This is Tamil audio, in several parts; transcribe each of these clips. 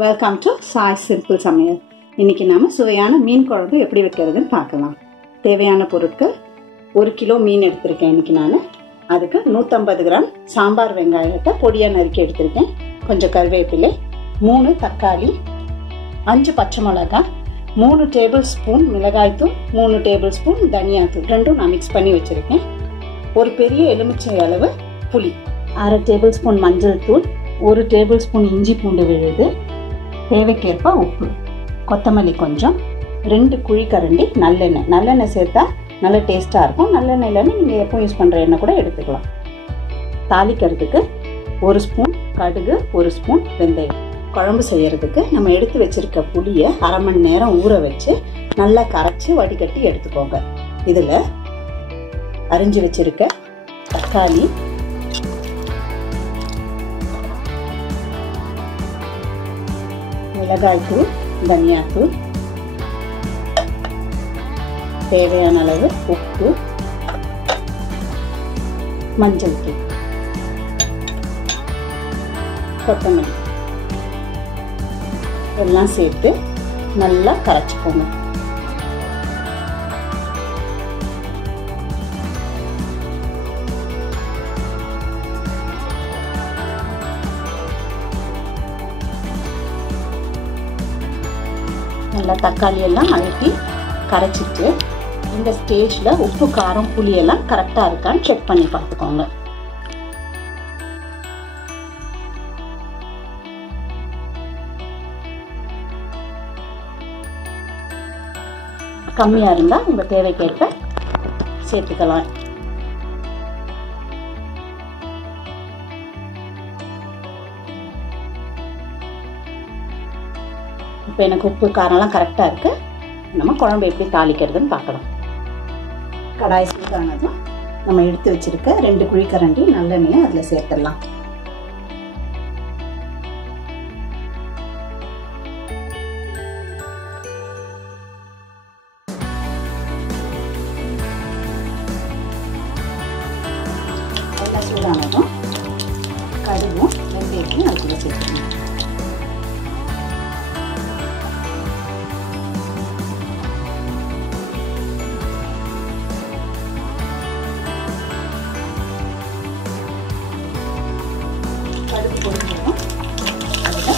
வெல்கம் டு சாய் சிம்பிள் சமையல். இன்னைக்கு நாம சுவையான மீன் குழம்பு எப்படி வைக்கிறதுன்னு பார்க்கலாம். தேவையான பொருட்கள்: 1 கிலோ மீன் எடுத்திருக்கேன் இன்னைக்கு நான். அதுக்கு 150 கிராம் சாம்பார் வெங்காயத்தை பொடியா நறுக்கி எடுத்திருக்கேன். கொஞ்சம் கருவேப்பிலை, 3 தக்காளி, 5 பச்சை மிளகாய், 3 டேபிள் ஸ்பூன் மிளகாய்த்தூள், 3 டேபிள் ஸ்பூன் தனியாத்தூள், ரெண்டும் நான் மிக்ஸ் பண்ணி வச்சிருக்கேன். ஒரு பெரிய எலுமிச்சை அளவு புளி, 1/2 டேபிள் ஸ்பூன் மஞ்சள் தூள், 1 டேபிள் ஸ்பூன் இஞ்சி பூண்டு விழுது, தேவைக்கேற்ப உப்பு, கொத்தமல்லி கொஞ்சம், 2 குழிக்கரண்டி நல்லெண்ணெய். நல்லெண்ணெய் சேர்த்தா நல்ல டேஸ்டா இருக்கும். நல்லெண்ணெய் இல்லைன்னு நீங்க எப்போ யூஸ் பண்ற எண்ணெய் கூட எடுத்துக்கலாம். தாளிக்கிறதுக்கு 1 ஸ்பூன் கடுகு, 1 ஸ்பூன் வெந்தயம். குழம்பு செய்யறதுக்கு நம்ம எடுத்து வச்சிருக்க புளியை 1/2 மணி நேரம் ஊற வச்சு நல்லா கரைச்சி வடிகட்டி எடுத்துக்கோங்க. இதுல அரிஞ்சு வச்சிருக்க தக்காளி, மிளகாய்த்தூள், தனியாத்தூள், தேவையான அளவு உப்பு, மஞ்சள் தூள், கொத்தமல்லி எல்லாம் சேர்த்து நல்லா கரைச்சிக்கோங்க. நல்லா தக்காளி எல்லாம் அழுத்தி கரைச்சிட்டு இந்த ஸ்டேஜ்ல உப்பு, காரம், புளி எல்லாம் கரெக்டா இருக்கான்னு செக் பண்ணி பார்த்துக்கோங்க. கம்மியா இருந்தா உங்க தேவைக்கேற்ப சேர்த்துக்கலாம். இப்போ எனக்கு உப்பு காரம்லாம் கரெக்டாக இருக்கு. நம்ம குழம்பு எப்படி தாளிக்கிறதுன்னு பார்க்கலாம். கடாய் சூடானதும் நம்ம எடுத்து வச்சிருக்க 2 குழிக்கரண்டி நல்லெண்ணெயை அதில் சேர்த்துடலாம். எல்லாம் சூடானதும் கடுகும் வெந்தயத்தையும் அதில் சேர்த்துக்கணும். கடுகு பொரிஞ்சிடும். அதில்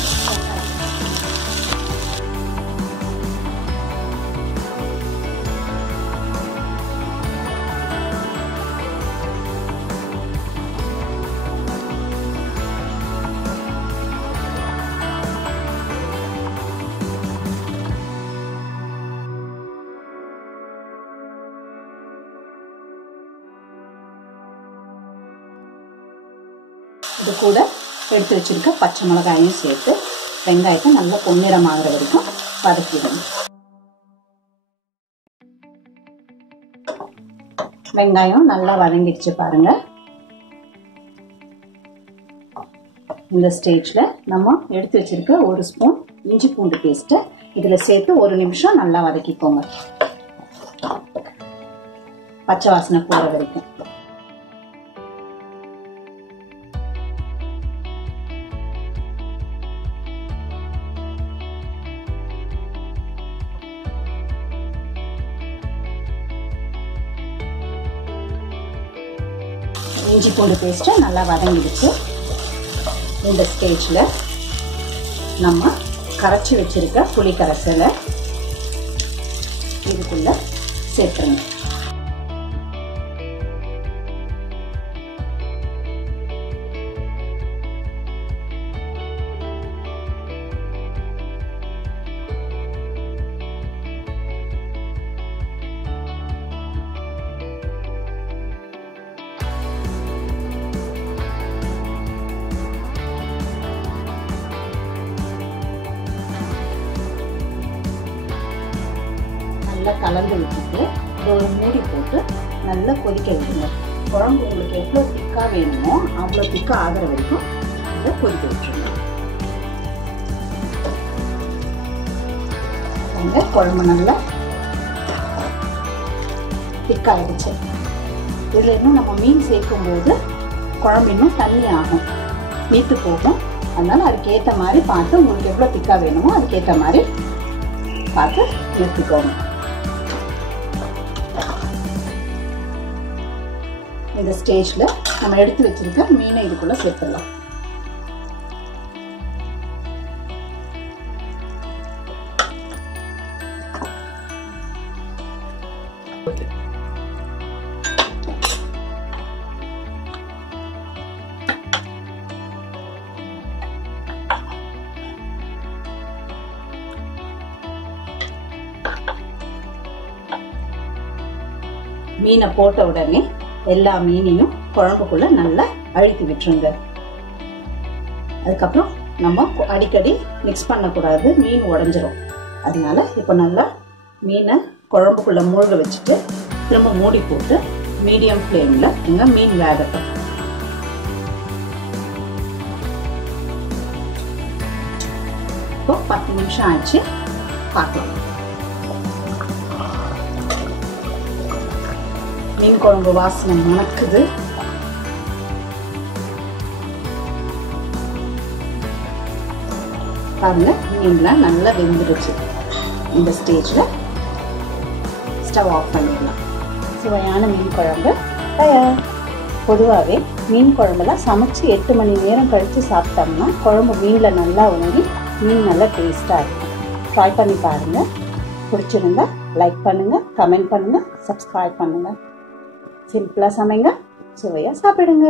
இது கூட எடுத்து வச்சிருக்க பச்சை மிளகாயும் சேர்த்து வெங்காயத்தை நல்லா பொன்னிறமாகிற வரைக்கும் வதக்கிடணும். வெங்காயம் நல்லா வதங்கிடுச்சு பாருங்க. இந்த ஸ்டேஜ்ல நம்ம எடுத்து வச்சிருக்க 1 ஸ்பூன் இஞ்சி பூண்டு பேஸ்ட் இதுல சேர்த்து 1 நிமிஷம் நல்லா வதக்கிக்கோங்க, பச்சை வாசனை போற வரைக்கும். இஞ்சி பூண்டு பேஸ்ட் நல்லா வதங்கிடுச்சு. இந்த ஸ்டேஜ்ல நம்ம கரைச்சி வச்சிருக்க புளி கரைசலை இதுக்குள்ள சேர்த்துருங்க. நல்லா கலந்து விட்டுட்டு ஒரு மூடி போட்டு நல்லா கொதிக்க விடுங்க. குழம்பு உங்களுக்கு எவ்வளோ திக்கா வேணுமோ அவ்வளோ திக்கா ஆகிற வரைக்கும் இதை கொதிக்க விட்டுருங்க. குழம்பு நல்லா திக்காயிடுச்சு. இதில் இன்னும் நம்ம மீன் சேர்க்கும் போது குழம்பு இன்னும் தண்ணி ஆகும், மீத்து போகும். அதனால அதுக்கு ஏற்ற மாதிரி பார்த்து உங்களுக்கு எவ்வளோ திக்காக வேணுமோ அதுக்கு ஏற்ற மாதிரி பார்த்து எடுத்துக்கோங்க. இந்த ஸ்டேஜ்ல நம்ம எடுத்து வச்சிருக்க மீனை இதுக்குள்ள சேர்த்துடலாம். மீனை போட்ட உடனே எல்லா மீனையும் குழம்புக்குள்ள நல்லா அழுத்தி விட்டுருங்க. அதுக்கப்புறம் நம்ம அடிக்கடி மிக்ஸ் பண்ணக்கூடாது, மீன் உடஞ்சிரும். அதனால இப்போ நல்லா மீனை குழம்புக்குள்ள மூழ்க வச்சுட்டு திரும்ப மூடி போட்டு மீடியம் ஃப்ளேம்ல இங்க மீன் வேகட்டும். இப்போ 10 நிமிஷம் ஆச்சு, பார்க்கலாம். மீன் குழம்பு வாசனை மணக்குது. பாருங்க, மீன்லாம் நல்லா வெந்துருச்சு. இந்த ஸ்டேஜ்ல ஸ்டவ் ஆஃப் பண்ணிடலாம். சுவையான மீன் குழம்பு தயார். பொதுவாகவே மீன் குழம்புலாம் சமைச்சு 8 மணி நேரம் கழித்து சாப்பிட்டோம்னா குழம்பு மீனில் நல்லா உணவி மீன் நல்லா டேஸ்டாக இருக்கும். ட்ரை பண்ணி பாருங்கள். பிடிச்சிருந்தா லைக் பண்ணுங்கள், கமெண்ட் பண்ணுங்கள், சப்ஸ்கிரைப் பண்ணுங்கள். சிம்பிளாக சமைங்க, சுவையாக சாப்பிடுங்க.